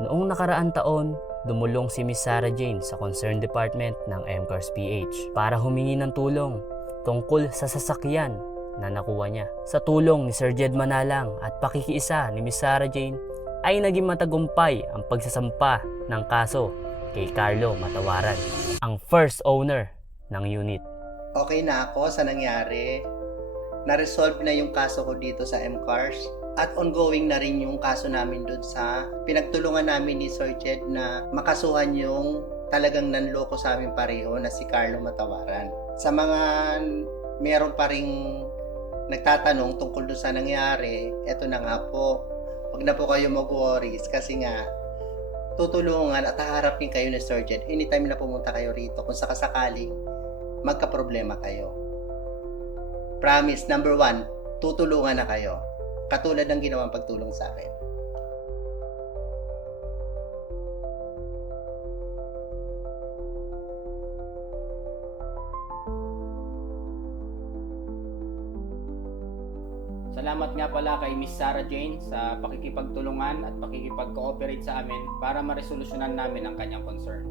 Noong nakaraan taon, dumulong si Miss Sarah Jane sa Concerned Department ng MCARS PH para humingi ng tulong tungkol sa sasakyan na nakuha niya. Sa tulong ni Sir Jed Manalang at pakikiisa ni Miss Sarah Jane ay naging matagumpay ang pagsasampa ng kaso kay Carlo Matawaran, ang first owner ng unit. Okay na ako sa nangyari. Na-resolve na yung kaso ko dito sa MCARS at ongoing na rin yung kaso namin doon sa pinagtulungan namin ni Sir Jed na makasuhan yung talagang nanloko sa amin pareho na si Carlo Matawaran. Sa mga meron pa ring nagtatanong tungkol doon sa nangyari, eto na nga po. Huwag na po kayo mag-worries kasi nga tutulungan at haharapin kayo ni Sir Jed anytime na pumunta kayo rito kung sakasakaling magka-problema kayo. Promise, number one, tutulungan na kayo. Katulad ng ginawang pagtulong sa akin. Salamat nga pala kay Miss Sarah Jane sa pakikipagtulungan at pakikipag-cooperate sa amin para maresolusyonan namin ang kanyang concern.